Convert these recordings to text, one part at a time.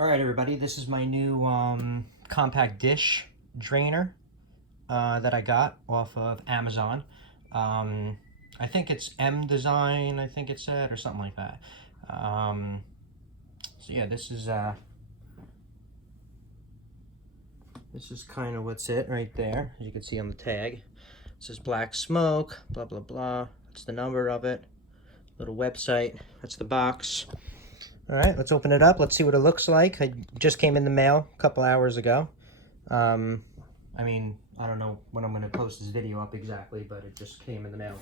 All right, everybody, this is my new compact dish drainer that I got off of Amazon. I think it's Mdesign, I think it said, or something like that. So yeah, this is kind of what's it right there, as you can see on the tag. It says black smoke, blah, blah, blah. That's the number of it. Little website, that's the box. All right, let's open it up. Let's see what it looks like. It just came in the mail a couple hours ago. I mean, I don't know when I'm going to post this video up exactly, but it just came in the mail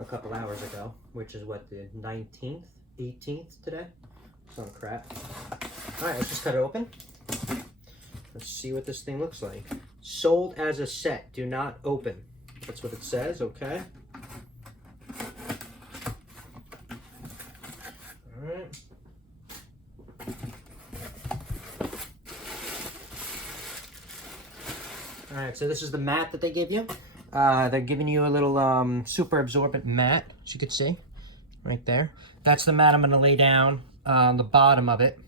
a couple hours ago, which is what, the 19th, 18th today? Some crap. All right, let's just cut it open. Let's see what this thing looks like. Sold as a set, do not open. That's what it says, okay. All right. All right, so this is the mat that they give you. They're giving you a little super absorbent mat, as you can see, right there. That's the mat I'm gonna lay down on the bottom of it.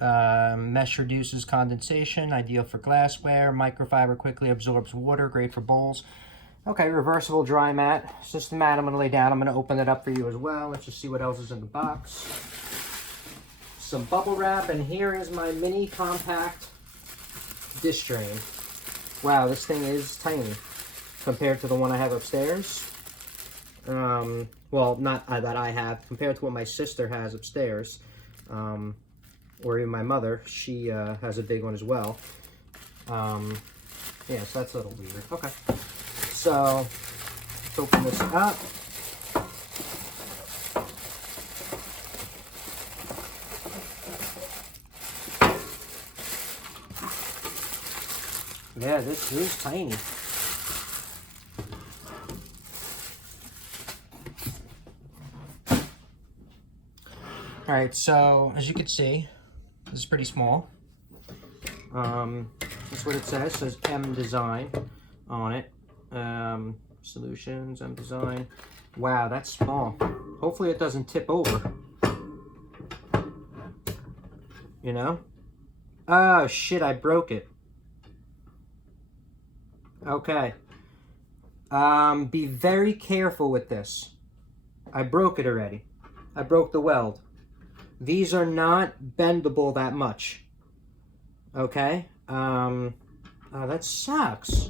Mesh reduces condensation, ideal for glassware. Microfiber quickly absorbs water, great for bowls. Okay, reversible dry mat. So this is the mat I'm gonna lay down. I'm gonna open it up for you as well. Let's just see what else is in the box. Some bubble wrap, and here is my mini compact dish drain. Wow, this thing is tiny compared to the one I have upstairs. Well, not that I have, compared to what my sister has upstairs. Or even my mother, she has a big one as well. Yeah, so that's a little weird. Okay, so let's open this up. Yeah, this is tiny. All right, so as you can see, this is pretty small. That's what it says. It says Mdesign on it. Solutions, Mdesign. Wow, that's small. Hopefully it doesn't tip over. You know? Oh, shit, I broke it. Okay. Be very careful with this. I broke it already. I broke the weld. These are not bendable that much. Okay? Oh, that sucks.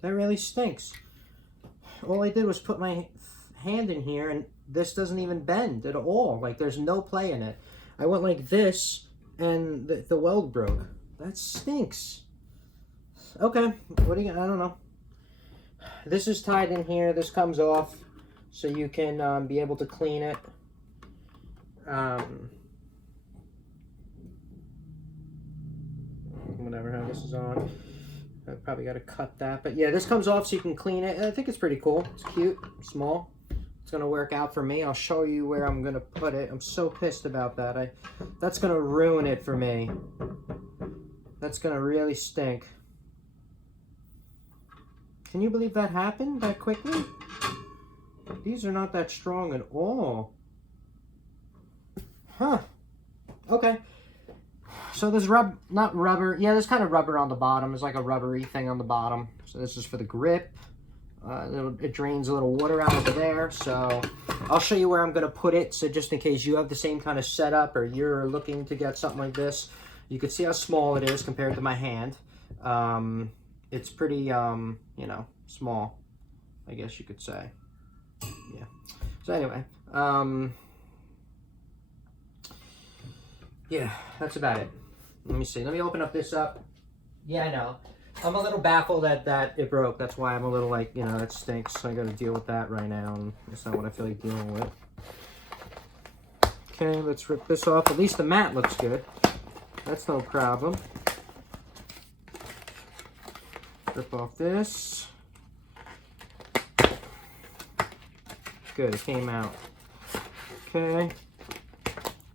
That really stinks. All I did was put my hand in here and this doesn't even bend at all. Like, there's no play in it. I went like this and the weld broke. That stinks. Okay, what do you, I don't know. This is tied in here. This comes off so you can be able to clean it. Whatever, how this is on. I probably got to cut that. But yeah, this comes off so you can clean it. I think it's pretty cool. It's cute, small. It's going to work out for me. I'll show you where I'm going to put it. I'm so pissed about that. That's going to ruin it for me. That's going to really stink. Can you believe that happened that quickly? These are not that strong at all. Huh. Okay. So there's not rubber. Yeah, there's kind of rubber on the bottom. There's like a rubbery thing on the bottom. So this is for the grip. It drains a little water out of there. So I'll show you where I'm going to put it. So just in case you have the same kind of setup or you're looking to get something like this, you can see how small it is compared to my hand. It's pretty, you know, small, I guess you could say. Yeah. So anyway, yeah, that's about it. Let me see. Let me open up this up. Yeah, I know. I'm a little baffled that it broke. That's why I'm a little like, you know, that stinks. I got to deal with that right now. And that's not what I feel like dealing with. Okay, let's rip this off. At least the mat looks good. That's no problem. Rip off this. Good, it came out. Okay.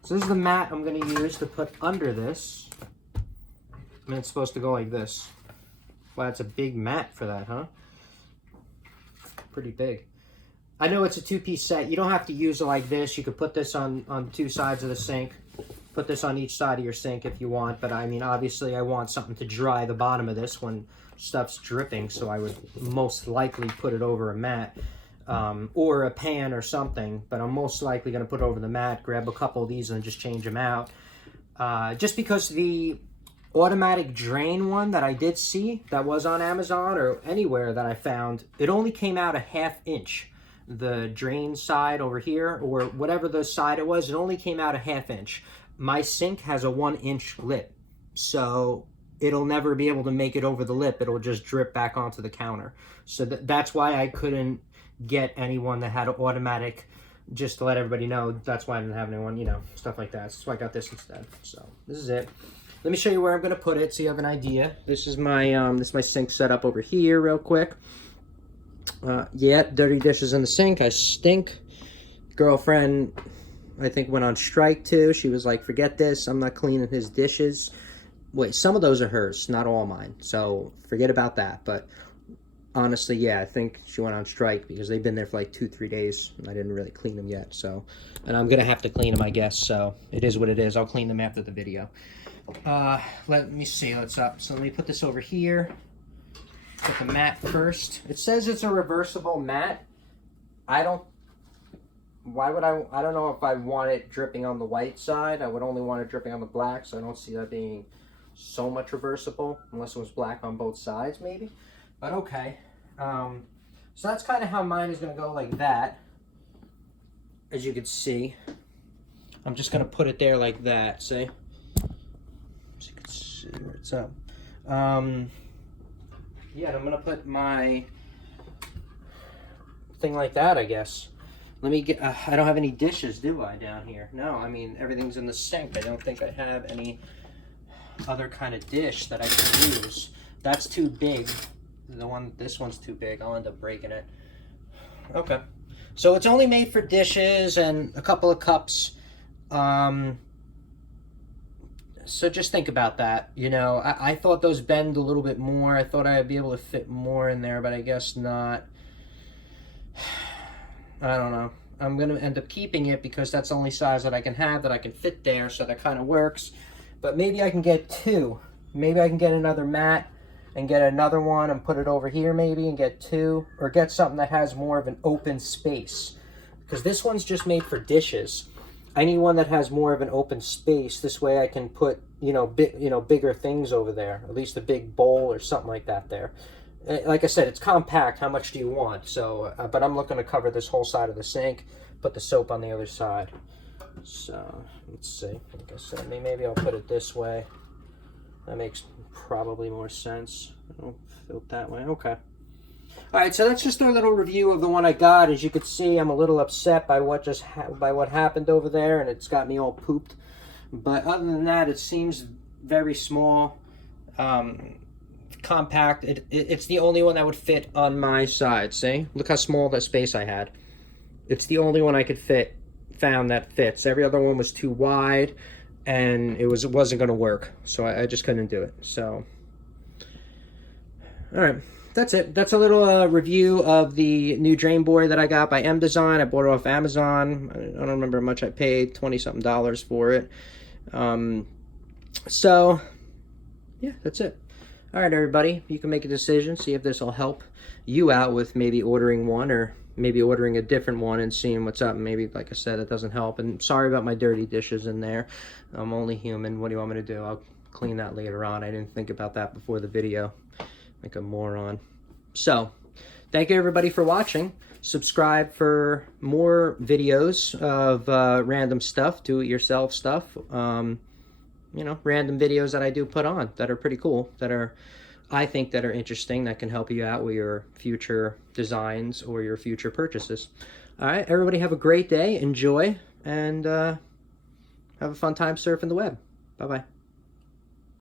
So this is the mat I'm going to use to put under this. And it's supposed to go like this. Wow, it's a big mat for that, huh? Pretty big. I know it's a two-piece set. You don't have to use it like this. You could put this on two sides of the sink. put this on each side of your sink if you want, but I mean, obviously I want something to dry the bottom of this when stuff's dripping, so I would most likely put it over a mat or a pan or something, but I'm most likely going to put it over the mat, grab a couple of these and just change them out. Just because the automatic drain one that I did see that was on Amazon or anywhere that I found, it only came out a 1/2 inch. The drain side over here, or whatever the side it was, it only came out a 1/2 inch. My sink has a 1-inch lip, so it'll never be able to make it over the lip. It'll just drip back onto the counter. So that's why I couldn't get anyone that had an automatic, just to let everybody know. That's why I didn't have anyone, you know, stuff like that. So I got this instead. So this is it. Let me show you where I'm going to put it so you have an idea. This is my sink setup over here real quick. Yeah, dirty dishes in the sink. I stink. Girlfriend, I think, went on strike too. She was like, forget this. I'm not cleaning his dishes. Wait, some of those are hers, not all mine. So forget about that. But honestly, yeah, I think she went on strike because they've been there for like 2-3 days. And I didn't really clean them yet. So, and I'm going to have to clean them, I guess. So it is what it is. I'll clean them after the video. Let me see. So let me put this over here. Put the mat first. It says it's a reversible mat. I don't know if I want it dripping on the white side. I would only want it dripping on the black, so I don't see that being so much reversible, unless it was black on both sides, maybe. But okay. So that's kind of how mine is going to go, like that. As you can see. I'm just going to put it there like that, see? So you can see where it's up. Yeah, and I'm going to put my thing like that, I guess. Let me get, I don't have any dishes, do I, down here? No, I mean, everything's in the sink. I don't think I have any other kind of dish that I can use. That's too big. This one's too big. I'll end up breaking it. Okay. So it's only made for dishes and a couple of cups. So just think about that. You know, I thought those bend a little bit more. I thought I'd be able to fit more in there, but I guess not. I don't know. I'm going to end up keeping it because that's the only size that I can have that I can fit there, so that kind of works. But maybe I can get 2. Maybe I can get another mat and get another one and put it over here maybe and get 2. Or get something that has more of an open space. Because this one's just made for dishes. I need one that has more of an open space. This way I can put, bigger things over there. At least a big bowl or something like that there. Like I said, it's compact. How much do you want? So, but I'm looking to cover this whole side of the sink. Put the soap on the other side. So, let's see. Like I said, maybe I'll put it this way. That makes probably more sense. I'll fill it that way. Okay. All right, so that's just our little review of the one I got. As you can see, I'm a little upset by what happened over there, and it's got me all pooped. But other than that, it seems very small, compact. It's the only one that would fit on my side. See, look how small that space I had. It's the only one I could found that fits. Every other one was too wide, and it wasn't going to work. So I just couldn't do it. So, all right. That's it. That's a little review of the new drain board that I got by Mdesign. I bought it off Amazon. I don't remember how much I paid, $20-something for it. So, yeah, that's it. All right, everybody. You can make a decision, see if this will help you out with maybe ordering one or maybe ordering a different one and seeing what's up. Maybe, like I said, it doesn't help. And sorry about my dirty dishes in there. I'm only human. What do you want me to do? I'll clean that later on. I didn't think about that before the video. Like a moron. So, thank you everybody for watching. Subscribe for more videos of random stuff, do-it-yourself stuff. Random videos that I do put on that are pretty cool, I think that are interesting, that can help you out with your future designs or your future purchases. All right, everybody have a great day, enjoy, and have a fun time surfing the web. Bye-bye.